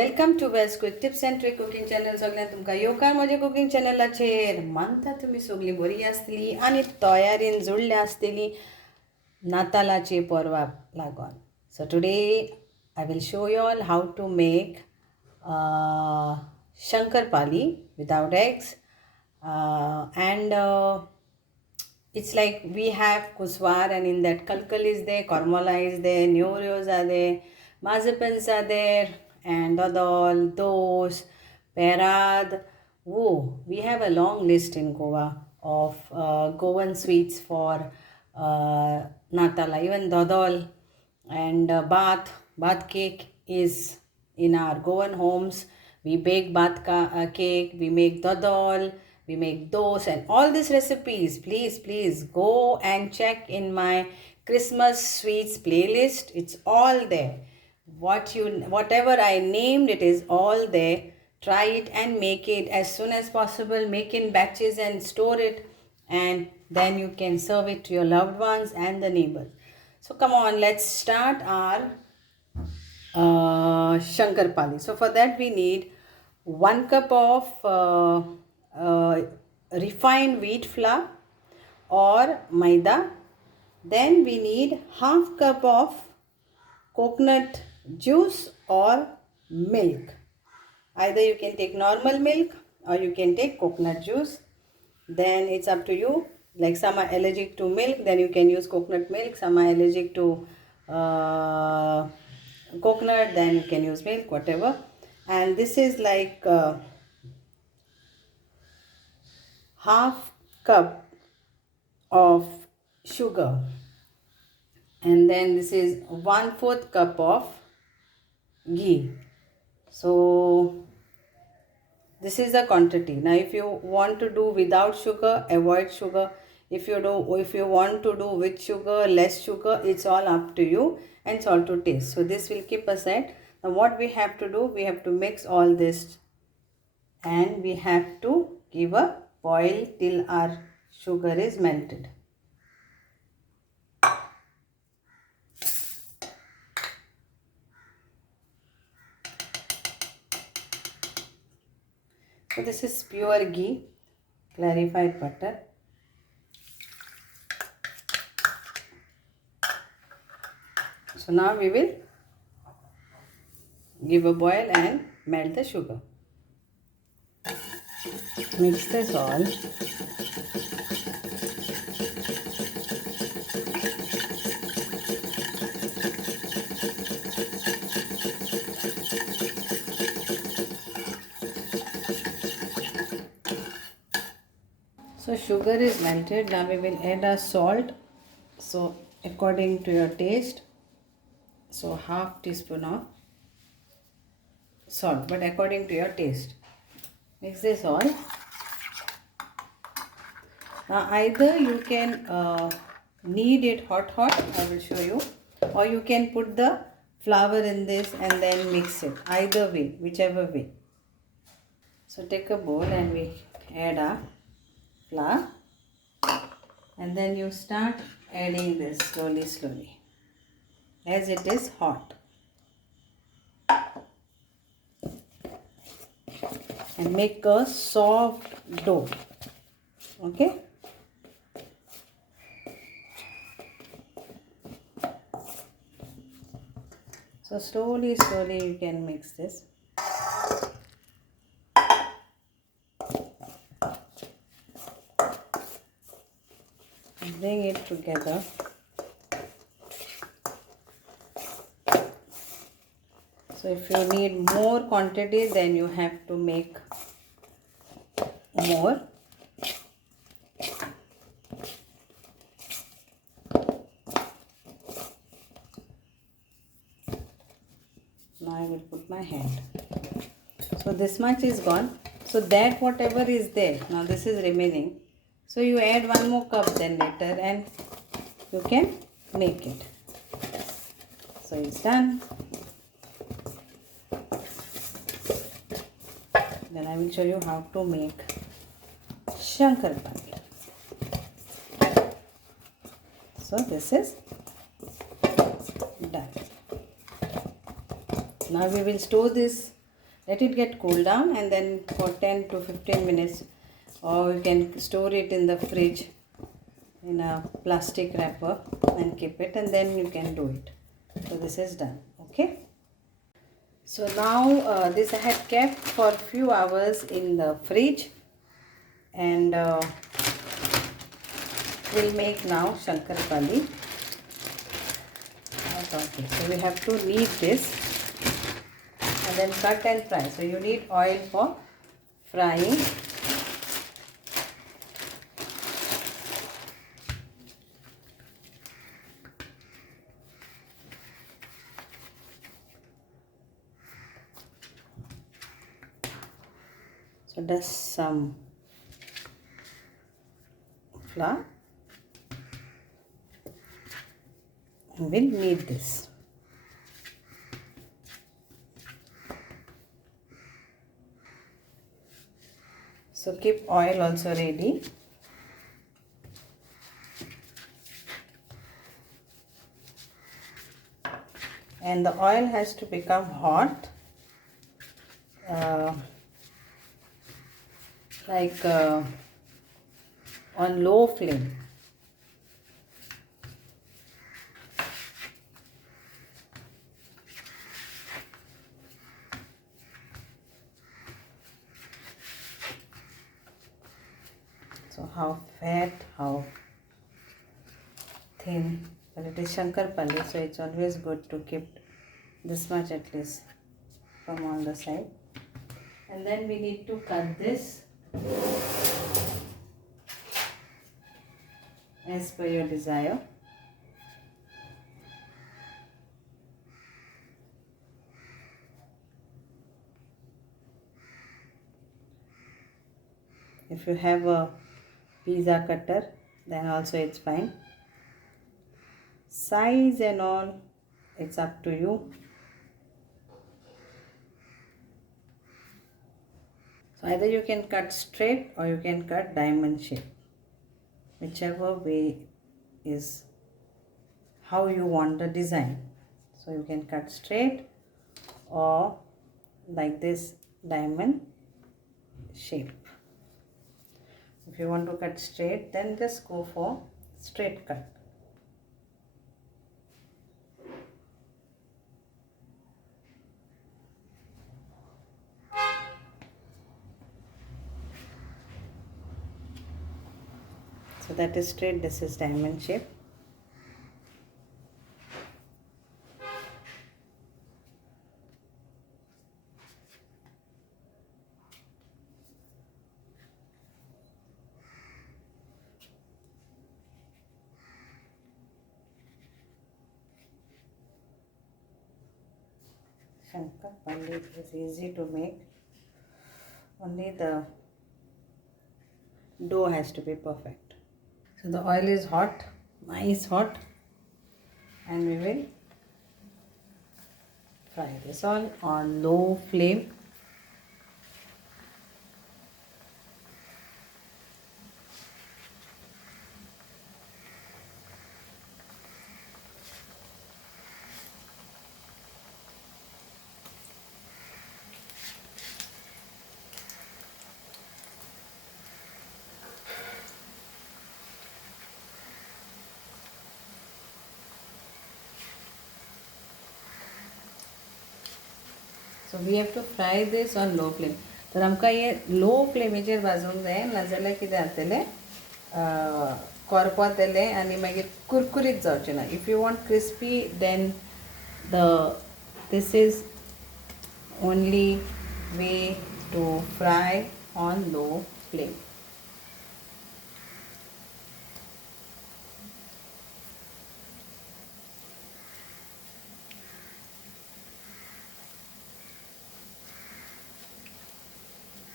Welcome to Wells quick tips and trick cooking channel. सगळ्यांक तुमकां येवकार म्हज्या कुकिंग चॅनलाचेर. मानता तुमी सगळीं बरी आसतली आनी तयारीन जुळ्ळ्या आसतली नातालाची पर्वाक लागून. So today I will show you all how to make Shakkarpali without eggs, and it's like we have kuswar, and in that kalkal is there, kormola is there, neurios are there, mazapans are there, and dodol, dos, perad. Oh, we have a long list in Goa of Goan sweets for Natala. Even dodol and bath cake is in our Goan homes. We bake cake, we make dodol, we make dos, and all these recipes. Please go and check in my Christmas sweets playlist. It's all there. Whatever I named, it is all there. Try it and make it as soon as possible. Make in batches and store it, and then you can serve it to your loved ones and the neighbors. So come on, let's start our Shakkarpali. So for that we need 1 cup of refined wheat flour or maida. Then we need half cup of coconut juice or milk. Either you can take normal milk or you can take coconut juice. Then it's up to you. Like some are allergic to milk, then you can use coconut milk. Some are allergic to coconut, then you can use milk, whatever. And this is like half cup of sugar, and then this is 1/4 cup of ghee. So this is the quantity. Now if you want to do without sugar, avoid sugar. If you want to do with sugar, less sugar, it's all up to you, and it's all to taste. So this will keep aside. Now what we have to do, we have to mix all this, and we have to give a boil till our sugar is melted. So this is pure ghee, clarified butter. So now we will give a boil and melt the sugar. Mix this all. So sugar is melted. Now we will add our salt. So according to your taste. So half teaspoon of salt, but according to your taste. Mix this all. Now either you can knead it hot, I will show you, or you can put the flour in this and then mix it. Either way, whichever way. So take a bowl and we add our flour, and then you start adding this slowly as it is hot, and make a soft dough. Okay, so slowly you can mix this. Bring it together. So if you need more quantity, then you have to make more. Now I will put my hand. So this much is gone. So that whatever is there, now this is remaining. So you add 1 more cup then later, and you can make it. So it's done. Then I will show you how to make Shakkarpara. So this is done. Now we will store this let it get cool down, and then for 10 to 15 minutes, or you can store it in the fridge in a plastic wrapper and keep it, and then you can do it. So this is done. Okay. So now this I had kept for a few hours in the fridge, and we'll make now Shakkarpali. Okay, so we have to knead this and then cut and fry. So you need oil for frying. So dust some flour and we'll knead this. So keep oil also ready. And the oil has to become hot, on low flame. So how fat, how thin, but it is Shakkarpali, so it's always good to keep this much at least from all the side. And then we need to cut this as per your desire. If you have a pizza cutter, then also it's fine. Size and all, it's up to you. So either you can cut straight or you can cut diamond shape. Whichever way is how you want the design. So you can cut straight or like this diamond shape. If you want to cut straight, then just go for straight cut. So that is straight, this is diamond shape. Shakkarpali is easy to make. Only the dough has to be perfect. So the oil is hot, nice hot, and we will fry this all on low flame. So we have to fry this on low flame. तर आमकां ये लो फ्लेमीचेर भाजूंक जाय, नाजाल्यार कितें जातलें करपतलें आनी मागीर कुरकुरीत जावचें ना. If you want crispy, then this is only way to fry on low flame.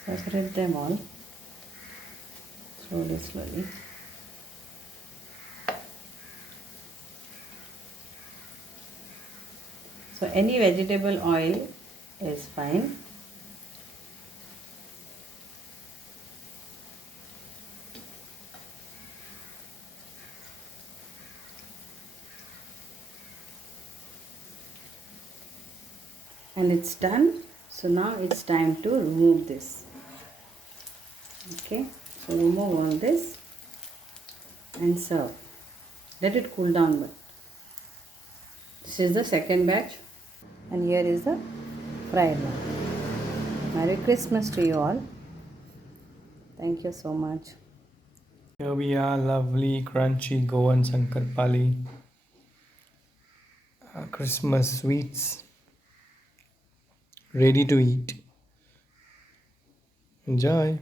Separate them all slowly. So any vegetable oil is fine. And it's done. So now it's time to remove this. Okay, so remove all this and serve. Let it cool down. But this is the second batch, and here is the fried one. Merry Christmas to you all. Thank you so much. Here we are, lovely, crunchy Goan Shankarpali Christmas sweets ready to eat. Enjoy.